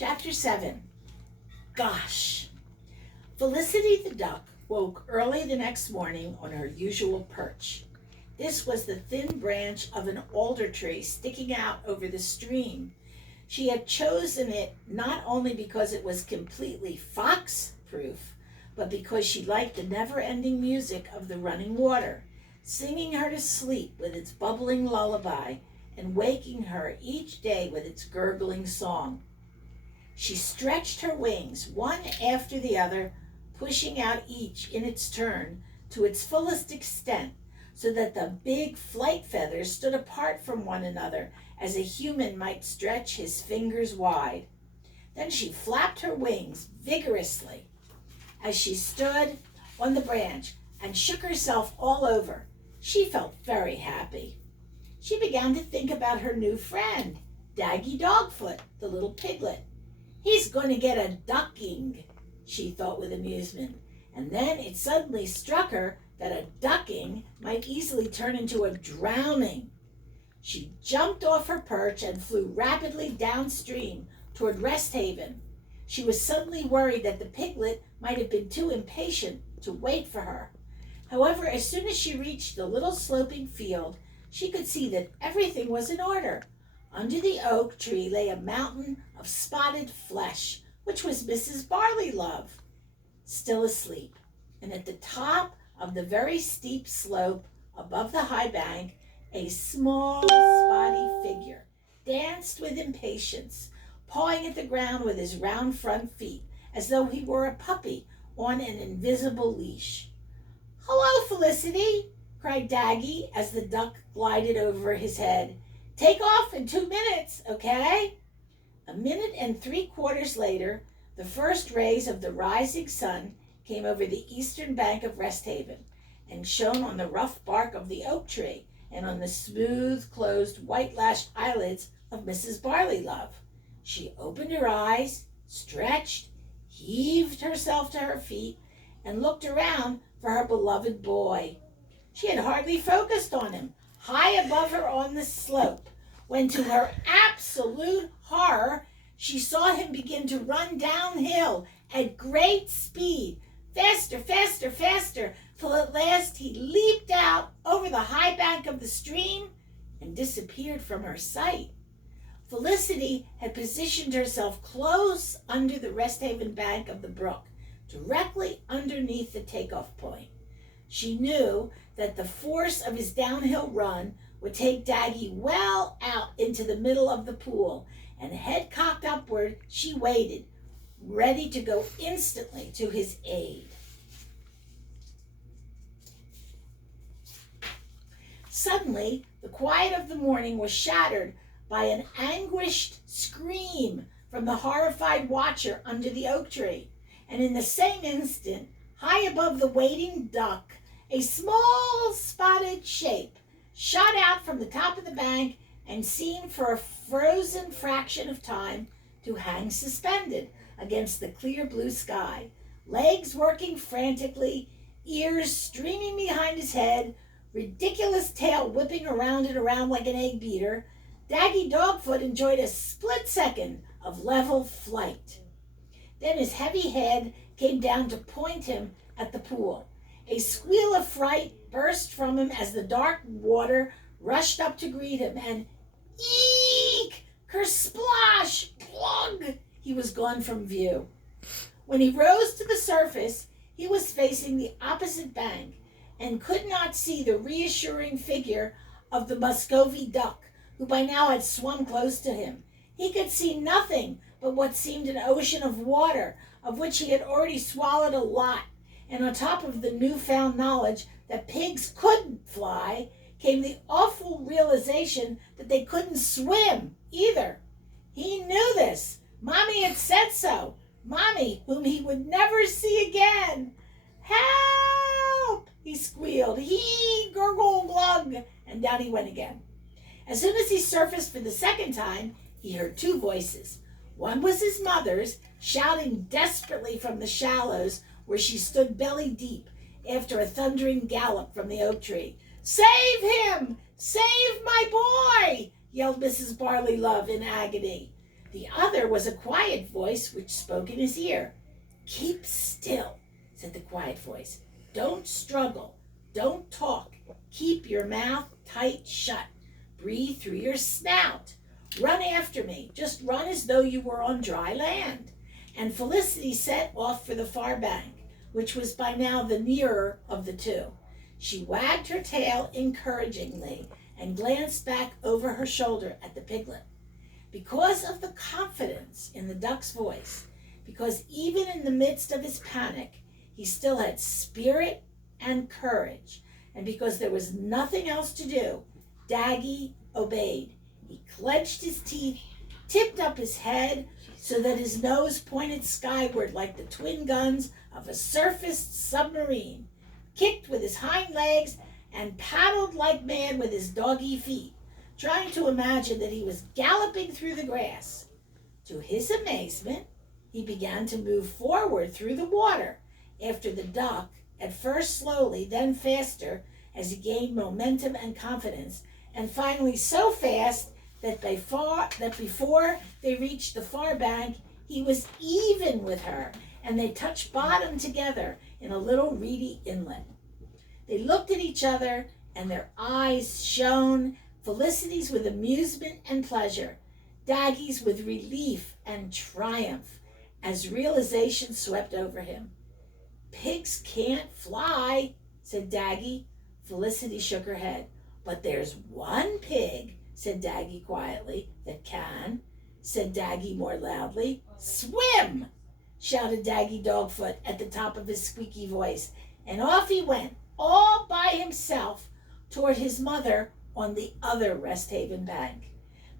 Chapter 7. Gosh. Felicity the duck woke early the next morning on her usual perch. This was the thin branch of an alder tree sticking out over the stream. She had chosen it not only because it was completely fox-proof, but because she liked the never-ending music of the running water, singing her to sleep with its bubbling lullaby and waking her each day with its gurgling song. She stretched her wings, one after the other, pushing out each in its turn to its fullest extent, so that the big flight feathers stood apart from one another as a human might stretch his fingers wide. Then she flapped her wings vigorously as she stood on the branch and shook herself all over. She felt very happy. She began to think about her new friend, Daggy Dogfoot, the little piglet. "He's going to get a ducking," she thought with amusement. And then it suddenly struck her that a ducking might easily turn into a drowning. She jumped off her perch and flew rapidly downstream toward Rest Haven. She was suddenly worried that the piglet might have been too impatient to wait for her. However, as soon as she reached the little sloping field, she could see that everything was in order. Under the oak tree lay a mountain of spotted flesh, which was Mrs. Barley Love, still asleep. And at the top of the very steep slope above the high bank, a small spotty figure danced with impatience, pawing at the ground with his round front feet, as though he were a puppy on an invisible leash. "Hello, Felicity," cried Daggy as the duck glided over his head. "Take off in 2 minutes, okay?" A minute and 3/4 later, the first rays of the rising sun came over the eastern bank of Rest Haven and shone on the rough bark of the oak tree and on the smooth, closed, white-lashed eyelids of Mrs. Barley Love. She opened her eyes, stretched, heaved herself to her feet, and looked around for her beloved boy. She had hardly focused on him, high above her on the slope, when to her absolute horror, she saw him begin to run downhill at great speed, faster, faster, faster, till at last he leaped out over the high bank of the stream and disappeared from her sight. Felicity had positioned herself close under the Rest Haven bank of the brook, directly underneath the takeoff point. She knew that the force of his downhill run would take Daggy well out into the middle of the pool, and head cocked upward, she waited, ready to go instantly to his aid. Suddenly, the quiet of the morning was shattered by an anguished scream from the horrified watcher under the oak tree, and in the same instant, high above the waiting duck, a small spotted shape shot out from the top of the bank and seemed for a frozen fraction of time to hang suspended against the clear blue sky, legs working frantically, ears streaming behind his head, ridiculous tail whipping around and around like an egg beater. Daggy Dogfoot enjoyed a split second of level flight. Then his heavy head came down to point him at the pool. A squeal of fright burst from him as the dark water rushed up to greet him, and eek! Kersplash! Plug! He was gone from view. When he rose to the surface, he was facing the opposite bank and could not see the reassuring figure of the Muscovy duck, who by now had swum close to him. He could see nothing but what seemed an ocean of water, of which he had already swallowed a lot, and on top of the newfound knowledge that pigs couldn't fly, came the awful realization that they couldn't swim either. He knew this. Mommy had said so. Mommy, whom he would never see again. "Help!" he squealed. "He gurgle glug!" And down he went again. As soon as he surfaced for the second time, he heard 2 voices. One was his mother's, shouting desperately from the shallows where she stood belly deep after a thundering gallop from the oak tree. "Save him! Save my boy!" yelled Mrs. Barley Love in agony. The other was a quiet voice which spoke in his ear. "Keep still," said the quiet voice. "Don't struggle. Don't talk. Keep your mouth tight shut. Breathe through your snout. Run after me. Just run as though you were on dry land." And Felicity set off for the far bank, which was by now the nearer of the two. She wagged her tail encouragingly and glanced back over her shoulder at the piglet. Because of the confidence in the duck's voice, because even in the midst of his panic, he still had spirit and courage, and because there was nothing else to do, Daggy obeyed. He clenched his teeth, tipped up his head so that his nose pointed skyward like the twin guns of a surfaced submarine, kicked with his hind legs, and paddled like mad with his doggy feet, trying to imagine that he was galloping through the grass. To his amazement, he began to move forward through the water after the duck, at first slowly, then faster, as he gained momentum and confidence, and finally so fast that before they reached the far bank, he was even with her, and they touched bottom together in a little reedy inlet. They looked at each other, and their eyes shone, Felicity's with amusement and pleasure, Daggy's with relief and triumph, as realization swept over him. "Pigs can't fly," said Daggy. Felicity shook her head. "But there's one pig," said Daggy quietly, "that can," said Daggy more loudly. "Swim!" shouted Daggy Dogfoot at the top of his squeaky voice, and off he went, all by himself, toward his mother on the other Rest Haven bank.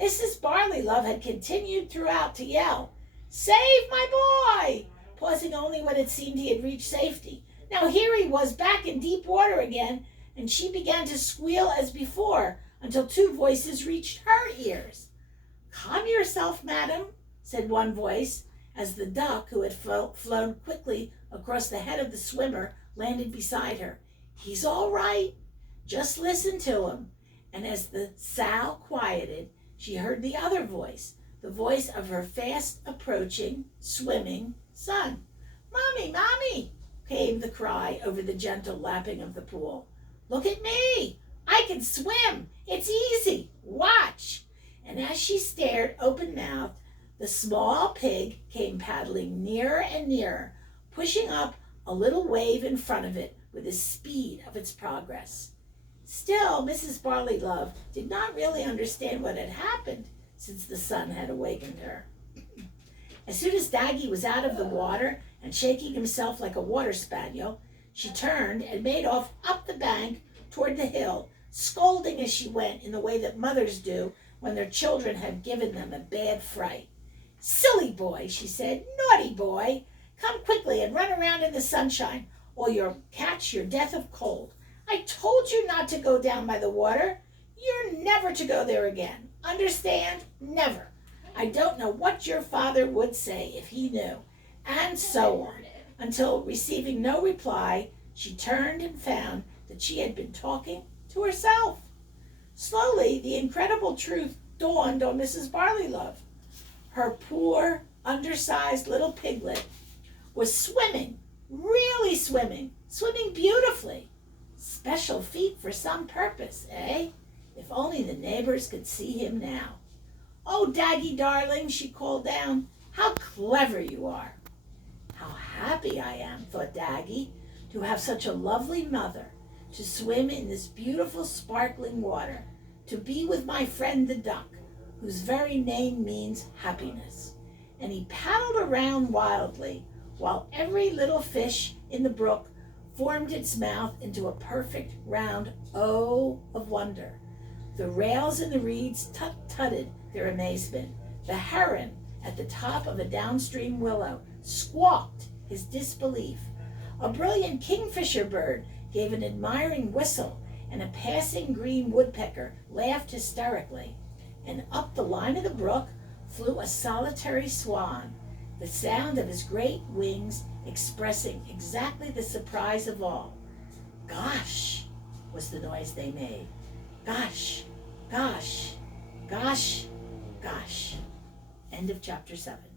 Mrs. Barleylove had continued throughout to yell, "Save my boy!" pausing only when it seemed he had reached safety. Now here he was back in deep water again, and she began to squeal as before until two voices reached her ears. "Calm yourself, madam," said one voice, as the duck, who had flown quickly across the head of the swimmer, landed beside her. "He's all right. Just listen to him." And as the sow quieted, she heard the other voice, the voice of her fast approaching, swimming son. "Mommy, Mommy," came the cry over the gentle lapping of the pool. "Look at me. I can swim. It's easy. Watch." And as she stared open-mouthed, the small pig came paddling nearer and nearer, pushing up a little wave in front of it with the speed of its progress. Still, Mrs. Barleylove did not really understand what had happened since the sun had awakened her. As soon as Daggy was out of the water and shaking himself like a water spaniel, she turned and made off up the bank toward the hill, scolding as she went in the way that mothers do when their children have given them a bad fright. "Silly boy," she said, "naughty boy, come quickly and run around in the sunshine, or you'll catch your death of cold. I told you not to go down by the water. You're never to go there again. Understand? Never. I don't know what your father would say if he knew." And so on, until, receiving no reply, she turned and found that she had been talking to herself. Slowly, the incredible truth dawned on Mrs. Barleylove. Her poor, undersized little piglet was swimming, really swimming beautifully. Special feet for some purpose, eh? If only the neighbors could see him now. "Oh, Daggy, darling," she called down, "how clever you are." "How happy I am," thought Daggy, "to have such a lovely mother, to swim in this beautiful sparkling water, to be with my friend the duck, whose very name means happiness." And he paddled around wildly, while every little fish in the brook formed its mouth into a perfect round O of wonder. The rails in the reeds tut-tutted their amazement. The heron at the top of a downstream willow squawked his disbelief. A brilliant kingfisher bird gave an admiring whistle, and a passing green woodpecker laughed hysterically. And up the line of the brook flew a solitary swan, the sound of his great wings expressing exactly the surprise of all. "Gosh," was the noise they made. "Gosh, gosh, gosh, gosh." End of chapter 7.